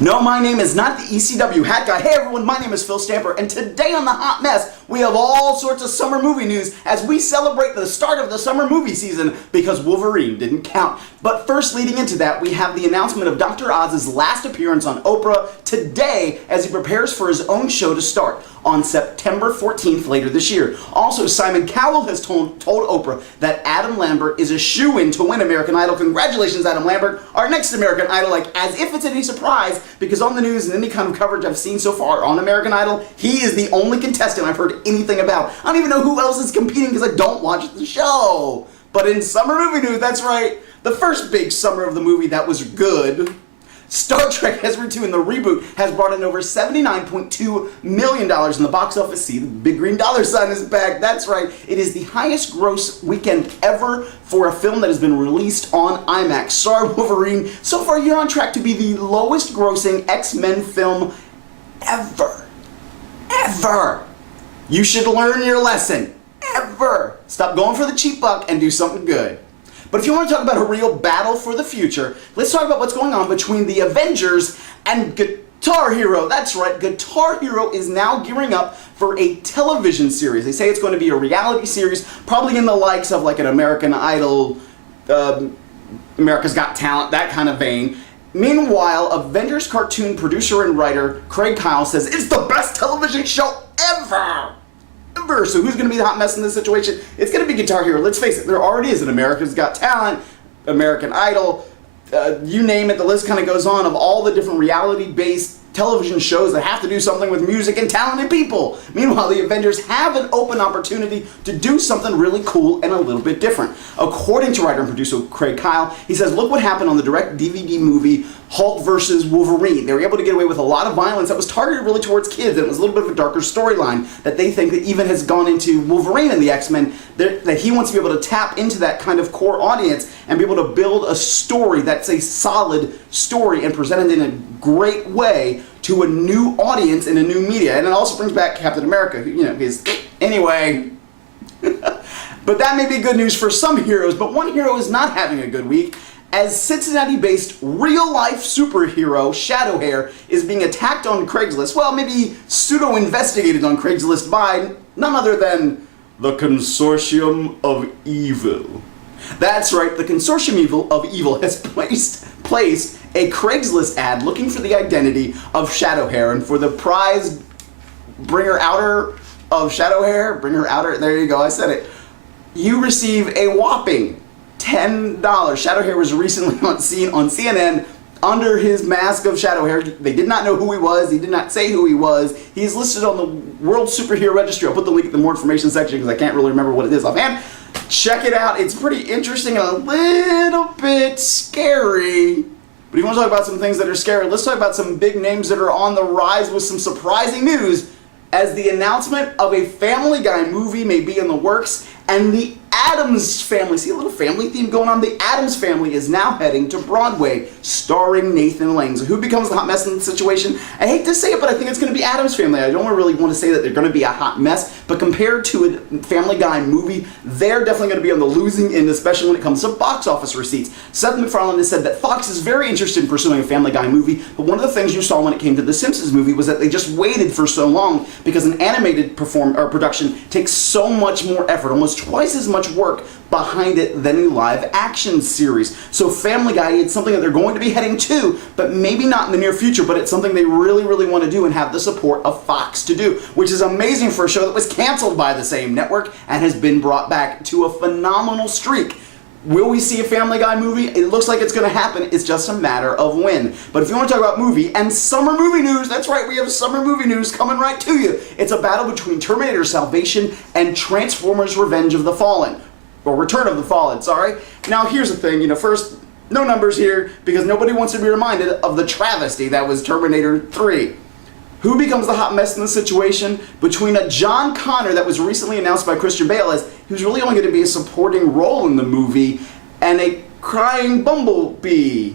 No, my name is not the ECW hat guy. Hey everyone, my name is Phil Stamper, and today on The Hot Mess, we have all sorts of summer movie news as we celebrate the start of the summer movie season because Wolverine didn't count. But first, leading into that, we have the announcement of Dr. Oz's last appearance on Oprah today as he prepares for his own show to start on September 14th later this year. Also, Simon Cowell has told Oprah that Adam Lambert is a shoo-in to win American Idol. Congratulations, Adam Lambert, our next American Idol, like as if it's any surprise, because on the news and any kind of coverage I've seen so far on American Idol, he is the only contestant I've heard anything about. I don't even know who else is competing because I don't watch the show. But in summer movie news, that's right, the first big summer of the movie that was good, Star Trek SG-2 in the reboot has brought in over $79.2 million in the box office. See, the big green dollar sign is back. That's right. It is the highest gross weekend ever for a film that has been released on IMAX. Sorry, Wolverine. So far, you're on track to be the lowest grossing X-Men film ever. Ever. You should learn your lesson. Ever. Stop going for the cheap buck and do something good. But if you want to talk about a real battle for the future, let's talk about what's going on between the Avengers and Guitar Hero. That's right, Guitar Hero is now gearing up for a television series. They say it's going to be a reality series, probably in the likes of like an American Idol, America's Got Talent, that kind of vein. Meanwhile, Avengers cartoon producer and writer Craig Kyle says it's the best television show ever! So who's going to be the hot mess in this situation? It's going to be Guitar Hero. Let's face it, there already is an America's Got Talent, American Idol, you name it, the list kind of goes on of all the different reality-based television shows that have to do something with music and talented people. Meanwhile, the Avengers have an open opportunity to do something really cool and a little bit different. According to writer and producer Craig Kyle, he says, look what happened on the direct DVD movie Hulk vs. Wolverine. They were able to get away with a lot of violence that was targeted really towards kids, and it was a little bit of a darker storyline that they think that even has gone into Wolverine and the X-Men, that he wants to be able to tap into that kind of core audience and be able to build a story that's a solid story and present it in a great way to a new audience in a new media. And it also brings back Captain America, who, you know, is anyway. But that may be good news for some heroes, but one hero is not having a good week, as Cincinnati-based real-life superhero Shadowhare is being attacked on Craigslist. Well, maybe pseudo-investigated on Craigslist by none other than the Consortium of Evil. That's right, the Consortium of Evil has placed a Craigslist ad looking for the identity of Shadowhare, and for the prize bringer outer of Shadowhare, there you go, I said it, you receive a whopping $10. Shadowhare was recently on CNN under his mask of Shadowhare. They did not know who he was. He did not say who he was. He's listed on the World Superhero Registry. I'll put the link in the more information section because I can't really remember what it is offhand. Check it out. It's pretty interesting and a little bit scary. But if you want to talk about some things that are scary, let's talk about some big names that are on the rise with some surprising news, as the announcement of a Family Guy movie may be in the works, and the Addams Family, see a little family theme going on? The Addams Family is now heading to Broadway, starring Nathan Lane. So who becomes the hot mess in the situation? I hate to say it, but I think it's going to be Addams Family. I don't really want to say that they're going to be a hot mess, but compared to a Family Guy movie, they're definitely going to be on the losing end, especially when it comes to box office receipts. Seth MacFarlane has said that Fox is very interested in pursuing a Family Guy movie, but one of the things you saw when it came to the Simpsons movie was that they just waited for so long because an animated production takes so much more effort, almost twice as much work behind it than a live action series. So Family Guy, it's something that they're going to be heading to, but maybe not in the near future, but it's something they really, really want to do and have the support of Fox to do, which is amazing for a show that was canceled by the same network and has been brought back to a phenomenal streak. Will we see a Family Guy movie? It looks like it's going to happen. It's just a matter of when. But if you want to talk about movie and summer movie news, that's right, we have summer movie news coming right to you. It's a battle between Terminator Salvation and Transformers Revenge of the Fallen. Or Return of the Fallen, sorry. Now here's the thing, first, no numbers here because nobody wants to be reminded of the travesty that was Terminator 3. Who becomes the hot mess in the situation between a John Connor that was recently announced by Christian Bale as who's really only going to be a supporting role in the movie, and a crying Bumblebee?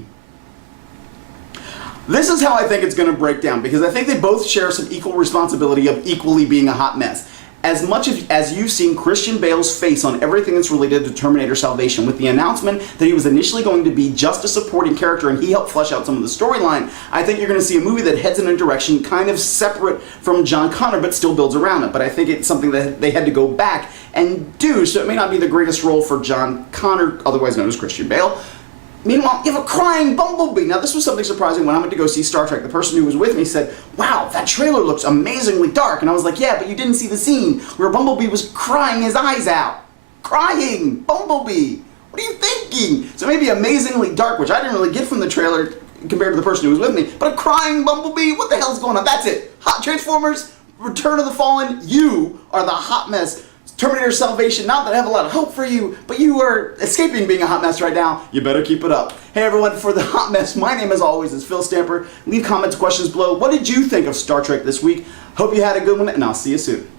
This is how I think it's going to break down, because I think they both share some equal responsibility of equally being a hot mess. as much as you've seen Christian Bale's face on everything that's related to Terminator Salvation, with the announcement that he was initially going to be just a supporting character and he helped flesh out some of the storyline, I think you're going to see a movie that heads in a direction kind of separate from John Connor but still builds around it. But I think it's something that they had to go back and do, so it may not be the greatest role for John Connor, otherwise known as Christian Bale. Meanwhile, you have a crying Bumblebee. Now, this was something surprising when I went to go see Star Trek. The person who was with me said, wow, that trailer looks amazingly dark. And I was like, yeah, but you didn't see the scene where Bumblebee was crying his eyes out. Crying! Bumblebee! What are you thinking? So maybe amazingly dark, which I didn't really get from the trailer compared to the person who was with me, but a crying Bumblebee? What the hell's going on? That's it. Hot Transformers, Return of the Fallen, you are the hot mess. Terminator Salvation, not that I have a lot of hope for you, but you are escaping being a hot mess right now. You better keep it up. Hey everyone, for the hot mess, my name as always is Phil Stamper. Leave comments, questions below. What did you think of Star Trek this week? Hope you had a good one, and I'll see you soon.